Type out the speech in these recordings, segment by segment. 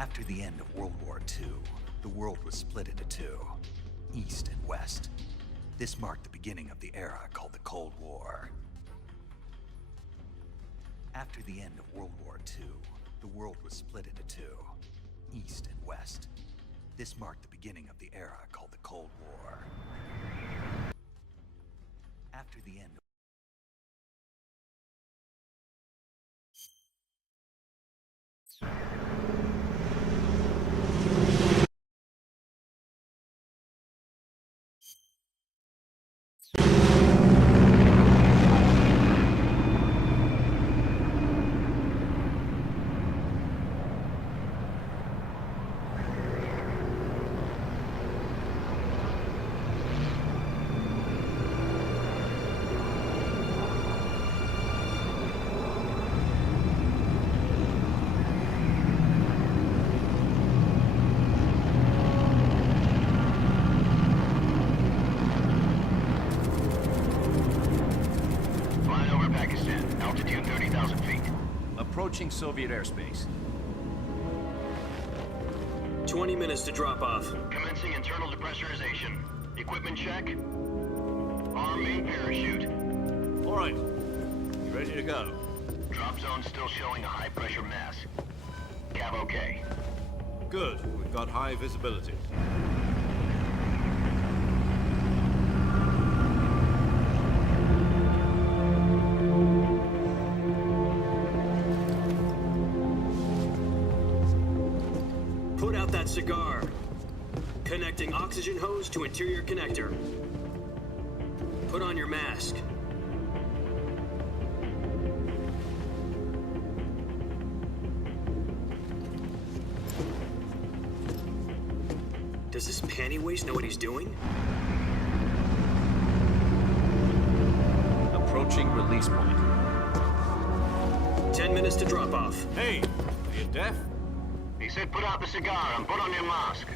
After the end of World War II, the world was split into two, East and West. This marked the beginning of the era called the Cold War. After the end of World War II, the world was split into two, East and West. This marked the beginning of the era called the Cold War. After the end of approaching Soviet airspace. 20 minutes to drop off. Commencing internal depressurization. Equipment check. Arm main parachute. All right, you ready to go? Drop zone still showing a high pressure mass. Cav okay. Good, we've got high visibility. Put out that cigar. Connecting oxygen hose to interior connector. Put on your mask. Does this panty waste know what he's doing? Approaching release point. 10 minutes to drop off. Hey, are you deaf? He said put out the cigar and put on your mask.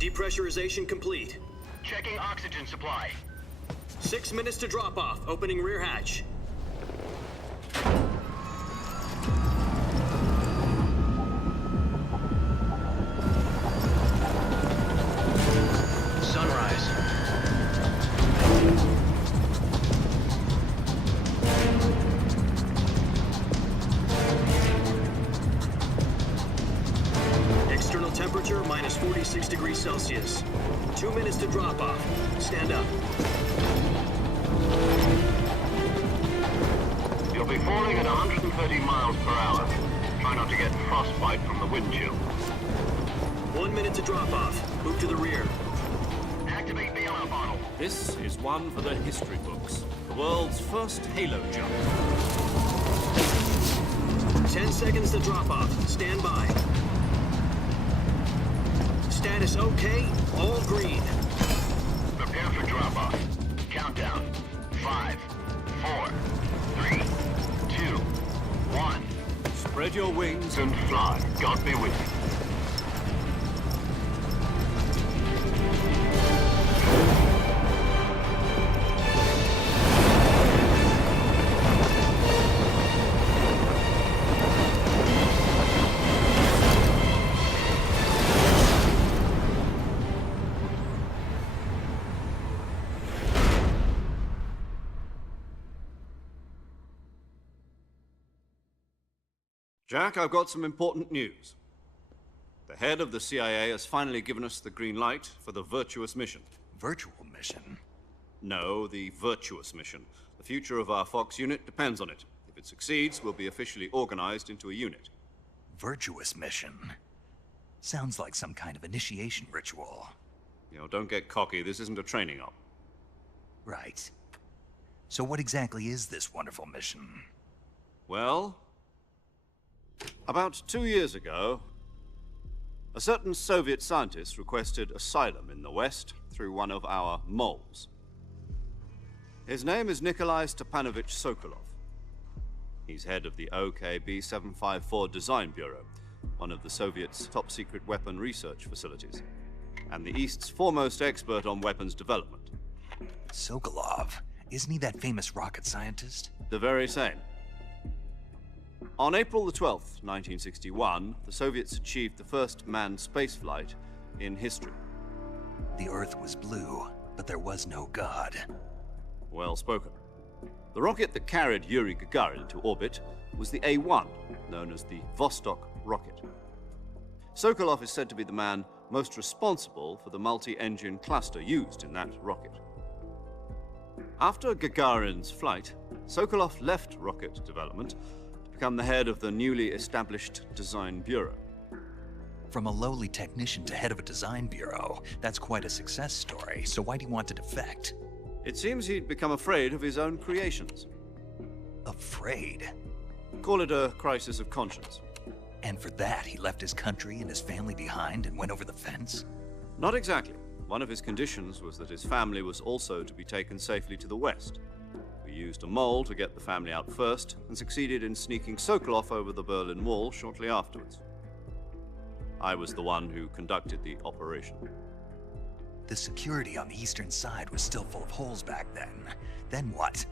Depressurization complete. Checking oxygen supply. 6 minutes to drop off. Opening rear hatch. Sunrise. External temperature minus 46 degrees Celsius. 2 minutes to drop off. Stand up. You'll be falling at 130 miles per hour. Try not to get frostbite from the wind chill. 1 minute to drop off. Move to the rear. Activate the alarm bottle. This is one for the history books. The world's first halo jump. 10 seconds to drop off. Stand by. Status okay. All green. Prepare for drop-off. Countdown. 5, 4, 3, 2, 1. Spread your wings And fly. God be with you. Jack, I've got some important news. The head of the CIA has finally given us the green light for the virtuous mission. virtual mission. No, the virtuous mission. The future of our Fox unit depends on it. If it succeeds, we'll be officially organized into a unit. Virtuous mission. Sounds like some kind of initiation ritual. You know, don't get cocky. This isn't a training op. Right. So what exactly is this wonderful mission? Well, about 2 years ago, a certain Soviet scientist requested asylum in the West through one of our moles. His name is Nikolai Stepanovich Sokolov. He's head of the OKB 754 Design Bureau. one of the Soviets' top-secret weapon research facilities, and the East's foremost expert on weapons development. Sokolov, isn't he that famous rocket scientist? The very same. On April the 12th, 1961, the Soviets achieved the first manned spaceflight in history. The Earth was blue, but there was no God. Well spoken. The rocket that carried Yuri Gagarin to orbit was the A-1, known as the Vostok rocket. Sokolov is said to be the man most responsible for the multi-engine cluster used in that rocket. After Gagarin's flight, Sokolov left rocket development to become the head of the newly established Design Bureau. From a lowly technician to head of a design bureau, that's quite a success story, so why do you want to defect? It seems he'd become afraid of his own creations. Afraid? Call it a crisis of conscience. And for that, he left his country and his family behind and went over the fence? Not exactly. One of his conditions was that his family was also to be taken safely to the west. We used a mole to get the family out first and succeeded in sneaking Sokolov over the Berlin Wall shortly afterwards. I was the one who conducted the operation. The security on the eastern side was still full of holes back then. Then what?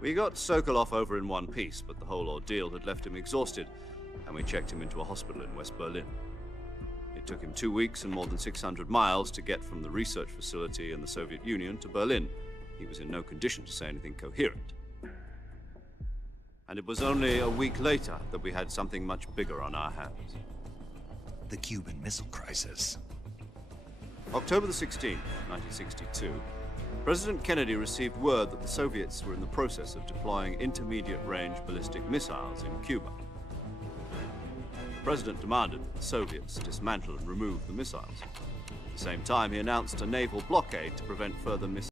We got Sokolov over in one piece, but the whole ordeal had left him exhausted, and we checked him into a hospital in West Berlin. It took him 2 weeks and more than 600 miles to get from the research facility in the Soviet Union to Berlin. He was in no condition to say anything coherent. And it was only a week later that we had something much bigger on our hands. The Cuban Missile Crisis. October the 16th, 1962, President Kennedy received word that the Soviets were in the process of deploying intermediate-range ballistic missiles in Cuba. The President demanded that the Soviets dismantle and remove the missiles. At the same time, he announced a naval blockade to prevent further missiles.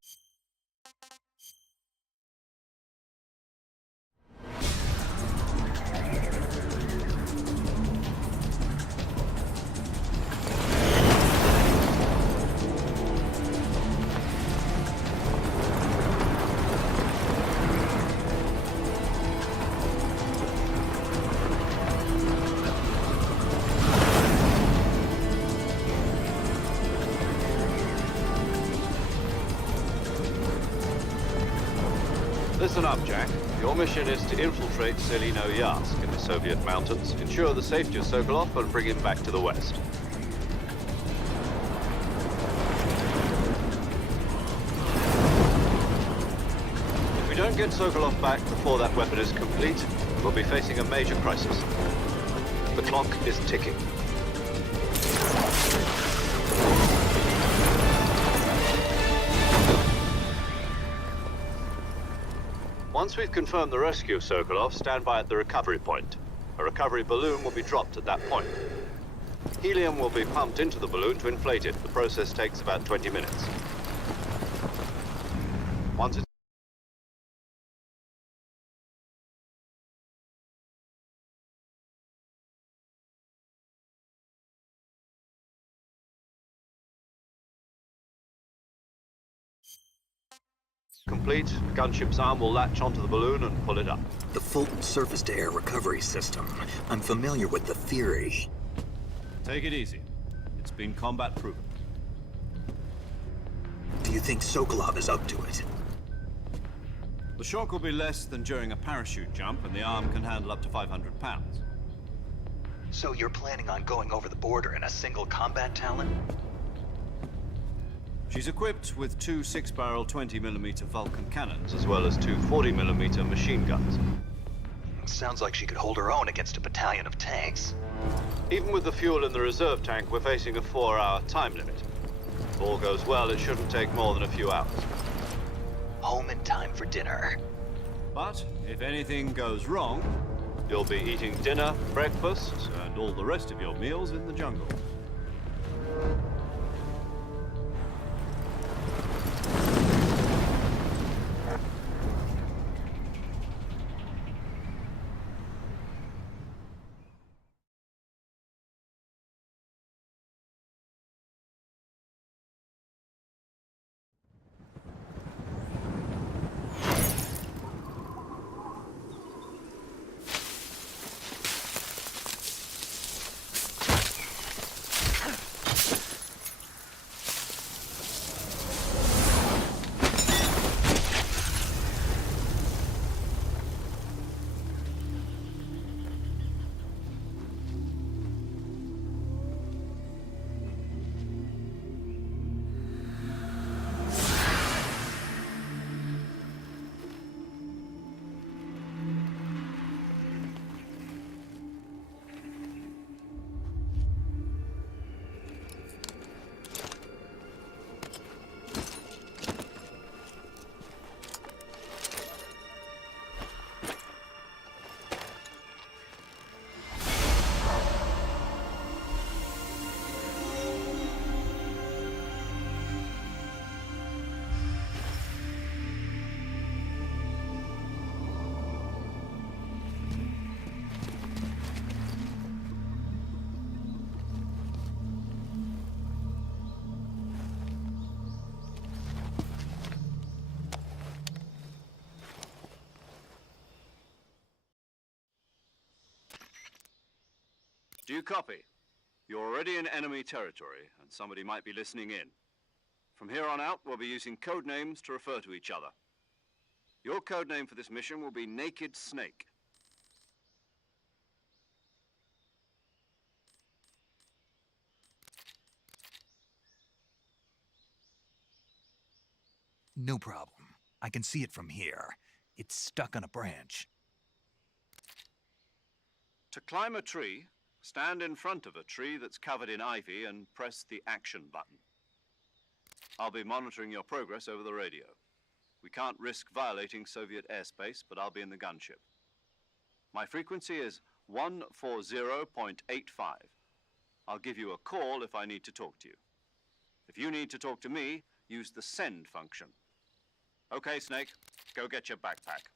Listen up, Jack. Your mission is to infiltrate Selino-Yarsk in the Soviet mountains, ensure the safety of Sokolov, and bring him back to the west. If we don't get Sokolov back before that weapon is complete, we'll be facing a major crisis. The clock is ticking. Once we've confirmed the rescue of Sokolov, stand by at the recovery point. A recovery balloon will be dropped at that point. Helium will be pumped into the balloon to inflate it. The process takes about 20 minutes. Once it's complete, the gunship's arm will latch onto the balloon and pull it up. The Fulton surface-to-air recovery system. I'm familiar with the theory. Take it easy. It's been combat proven. Do you think Sokolov is up to it? The shock will be less than during a parachute jump, and the arm can handle up to 500 pounds. So you're planning on going over the border in a single combat Talon? She's equipped with 2 6-barrel 20mm Vulcan cannons, as well as 2 40mm machine guns. Sounds like she could hold her own against a battalion of tanks. Even with the fuel in the reserve tank, we're facing a 4-hour time limit. If all goes well, it shouldn't take more than a few hours. Home in time for dinner. But if anything goes wrong, you'll be eating dinner, breakfast, and all the rest of your meals in the jungle. Do you copy? You're already in enemy territory, and somebody might be listening in. From here on out, we'll be using code names to refer to each other. Your code name for this mission will be Naked Snake. No problem. I can see it from here. It's stuck on a branch. To climb a tree, stand in front of a tree that's covered in ivy and press the action button. I'll be monitoring your progress over the radio. We can't risk violating Soviet airspace, but I'll be in the gunship. My frequency is 140.85. I'll give you a call if I need to talk to you. If you need to talk to me, use the send function. Okay, Snake, go get your backpack.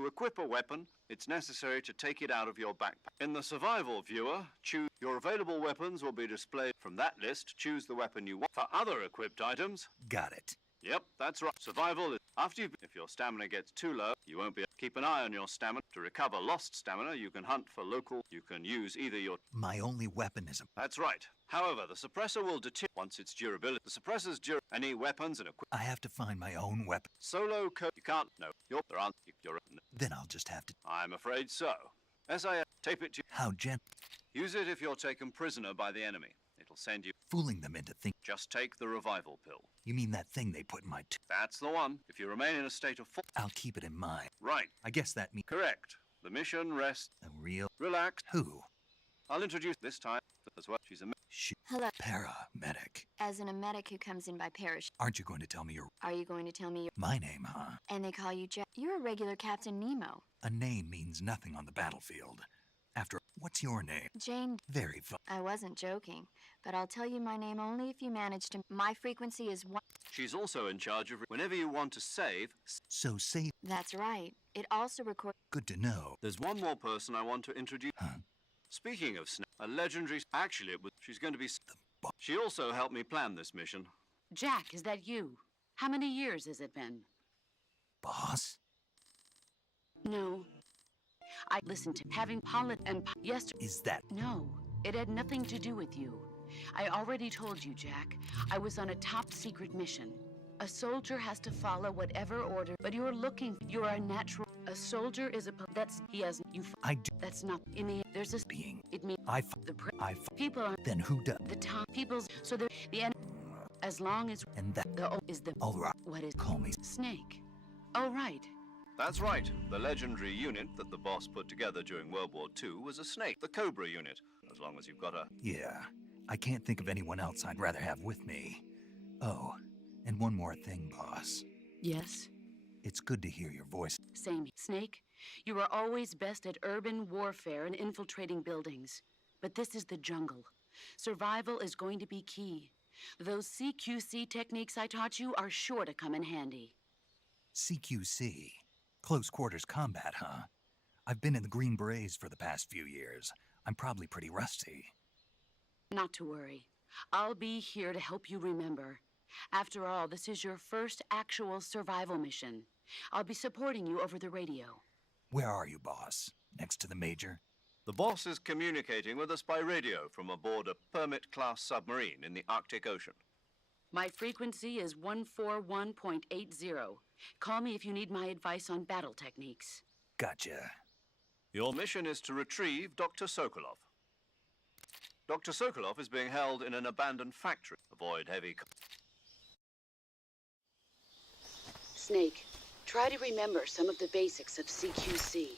To equip a weapon, it's necessary to take it out of your backpack. In the survival viewer, choose your available weapons will be displayed from that list. Choose the weapon you want. For other equipped items, Got it. yep, that's right. Survival is after you've... If your stamina gets too low, you won't be... Keep an eye on your stamina. To recover lost stamina, you can hunt for local... You can use either your... My only weapon is a... That's right. However, the suppressor will deteriorate once its durability. The suppressor's any weapons and equipment. I have to find my own weapon. Solo code. You can't. No. There aren't. You're... Then I'll just have to... I'm afraid so. SIS, tape it to... How gent... Use it if you're taken prisoner by the enemy. It'll send you... Fooling them into think... Just take the revival pill. You mean that thing they put in my... That's the one. If you remain in a state of full... I'll keep it in mind. Right. I guess that means... Correct. The mission rests... A real... Relax. Who? I'll introduce this time as well. She's a... Hello. Paramedic. As in a medic who comes in by parachute. Aren't you going to tell me your... Are you going to tell me your... My name, huh? And they call you Jack. You're a regular Captain Nemo. A name means nothing on the battlefield. After... What's your name? Jane. Very fun. I wasn't joking, but I'll tell you my name only if you manage to... My frequency is one... She's also in charge of... Whenever you want to save... So say... That's right. It also records. Good to know. There's one more person I want to introduce. Huh? Speaking of Snake, a legendary... Actually, she's going to be... She also helped me plan this mission. Jack, is that you? How many years has it been? Boss? No. I listened to having Pollitt and yesterday. Is that... No, it had nothing to do with you. I already told you, Jack. I was on a top secret mission. A soldier has to follow whatever order, but you're a natural. A soldier is that's, he has, you, I do... that's not, in the, there's a, Being... it means, people are, Then who does... the top, people's, so the end, as long as, And that... the, is the, All right. what is, Call me... Snake. Oh, right. That's right. The legendary unit that the boss put together during World War II was a Snake, the Cobra unit. As long as you've got a... Yeah. I can't think of anyone else I'd rather have with me. Oh, and one more thing, boss. Yes? It's good to hear your voice. Same. Snake, you are always best at urban warfare and infiltrating buildings. But this is the jungle. Survival is going to be key. Those CQC techniques I taught you are sure to come in handy. CQC? Close quarters combat, huh? I've been in the Green Berets for the past few years. I'm probably pretty rusty. Not to worry. I'll be here to help you remember. After all, this is your first actual survival mission. I'll be supporting you over the radio. Where are you, boss? Next to the Major? The boss is communicating with us by radio from aboard a Permit-class submarine in the Arctic Ocean. My frequency is 141.80. Call me if you need my advice on battle techniques. Gotcha. Your mission is to retrieve Dr. Sokolov. Dr. Sokolov is being held in an abandoned factory. Avoid heavy... Snake, try to remember some of the basics of CQC.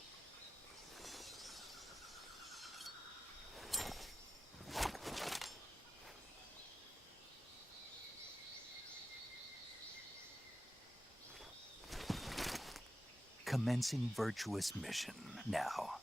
Commencing virtuous mission now.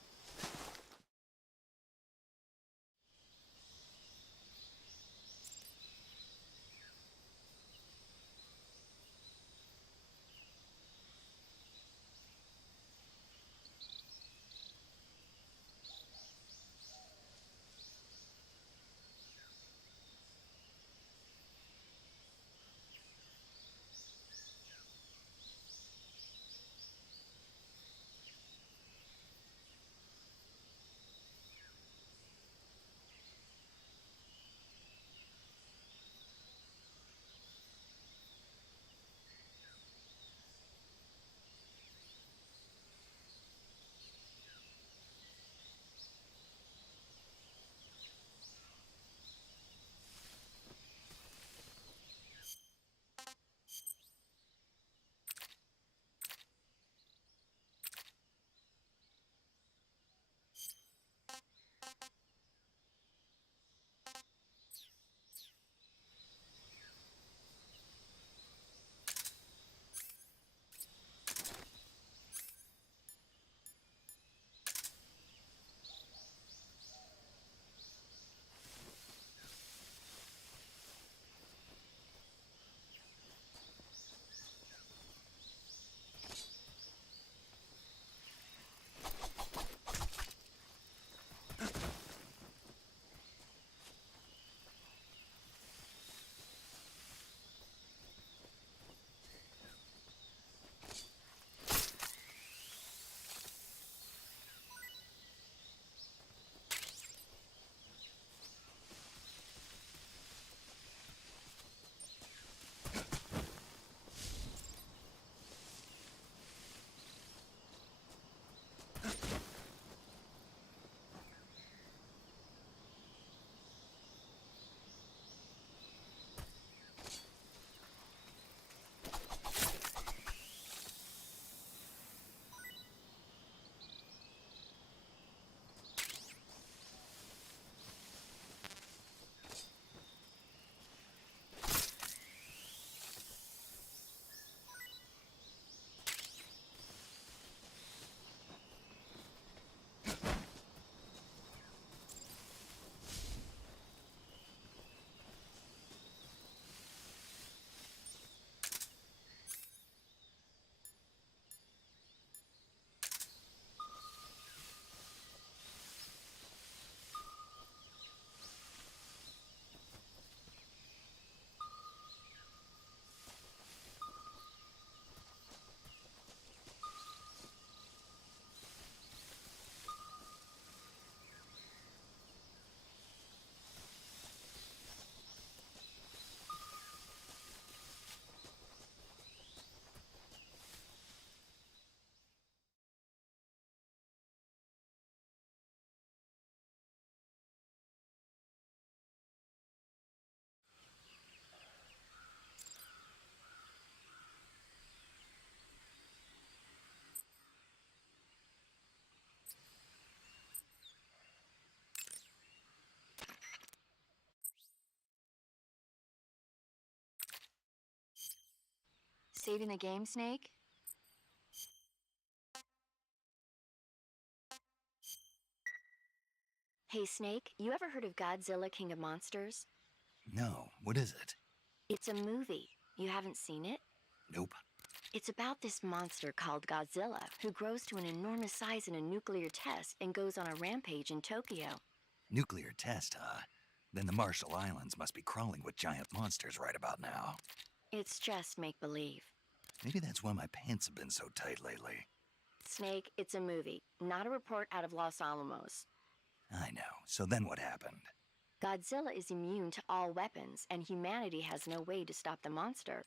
Saving the game, Snake? Hey, Snake, you ever heard of Godzilla King of Monsters? No, what is it? It's a movie. You haven't seen it? Nope. It's about this monster called Godzilla who grows to an enormous size in a nuclear test and goes on a rampage in Tokyo. Nuclear test, huh? Then the Marshall Islands must be crawling with giant monsters right about now. It's just make-believe. Maybe that's why my pants have been so tight lately. Snake, it's a movie, not a report out of Los Alamos. I know. So then what happened? Godzilla is immune to all weapons, and humanity has no way to stop the monster.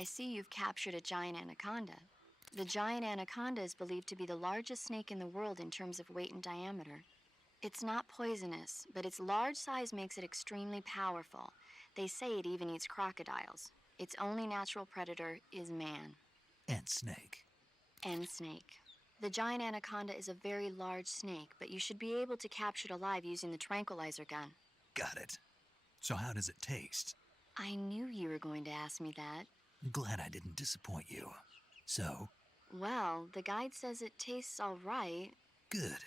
I see you've captured a giant anaconda. The giant anaconda is believed to be the largest snake in the world in terms of weight and diameter. It's not poisonous, but its large size makes it extremely powerful. They say it even eats crocodiles. Its only natural predator is man. And snake. And snake. The giant anaconda is a very large snake, but you should be able to capture it alive using the tranquilizer gun. Got it. So how does it taste? I knew you were going to ask me that. Glad I didn't disappoint you. So? Well, the guide says it tastes all right. Good.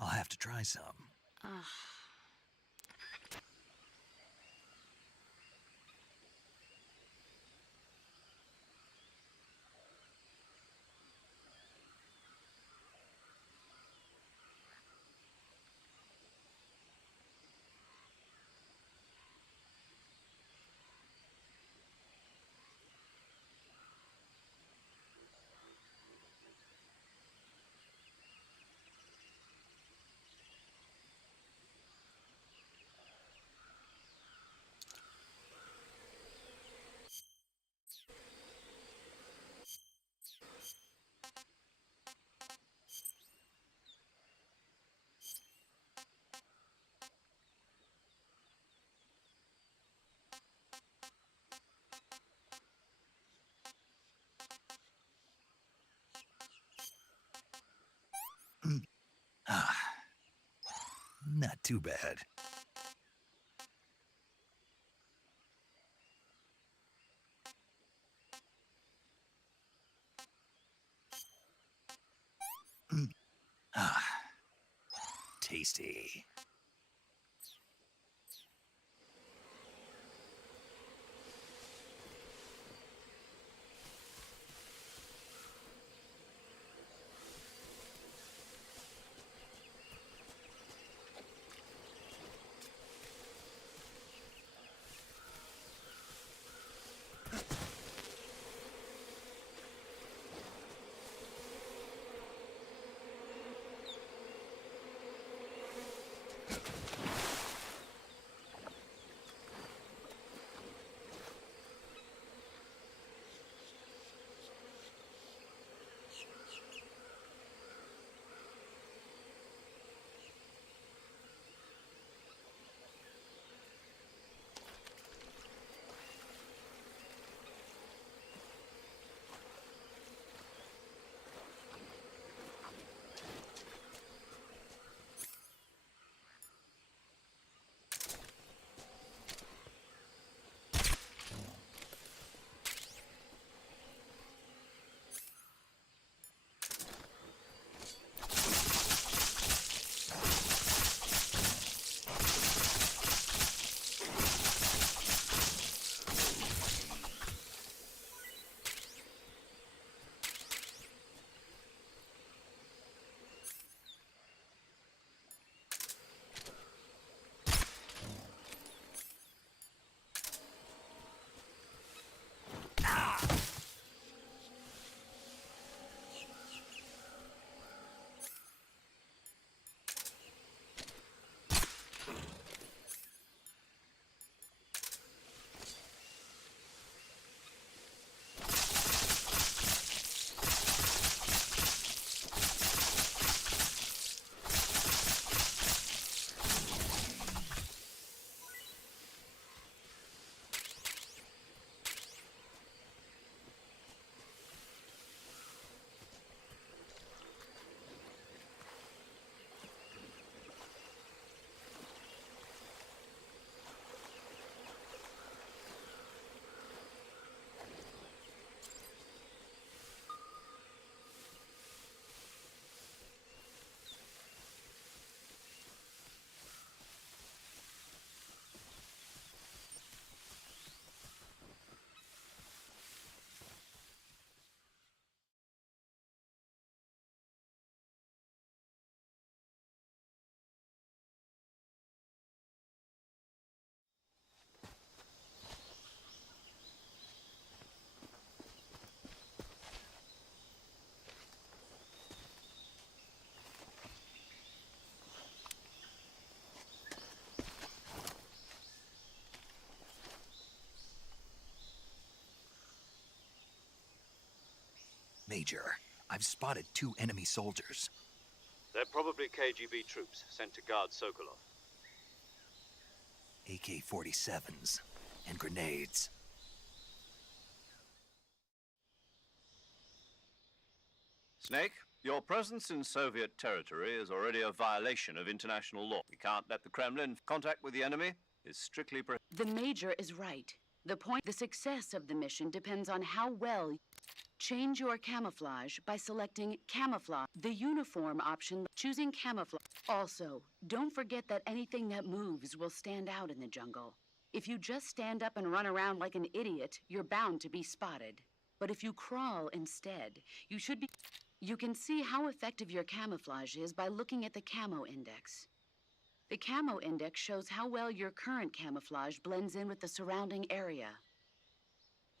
I'll have to try some. Ugh. Ah, not too bad. Ah, tasty. Major, I've spotted 2 enemy soldiers. They're probably KGB troops sent to guard Sokolov. AK-47s and grenades. Snake, your presence in Soviet territory is already a violation of international law. We can't let the Kremlin contact with the enemy. Is strictly prohibited. The Major is right. The success of the mission depends on how well. Change your camouflage by selecting camouflage, the uniform option, choosing camouflage. Also, don't forget that anything that moves will stand out in the jungle. If you just stand up and run around like an idiot, you're bound to be spotted. But if you crawl instead, you can see how effective your camouflage is by looking at the camo index. The camo index shows how well your current camouflage blends in with the surrounding area.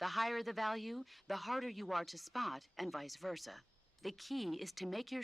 The higher the value, the harder you are to spot, and vice versa. The key is to make your...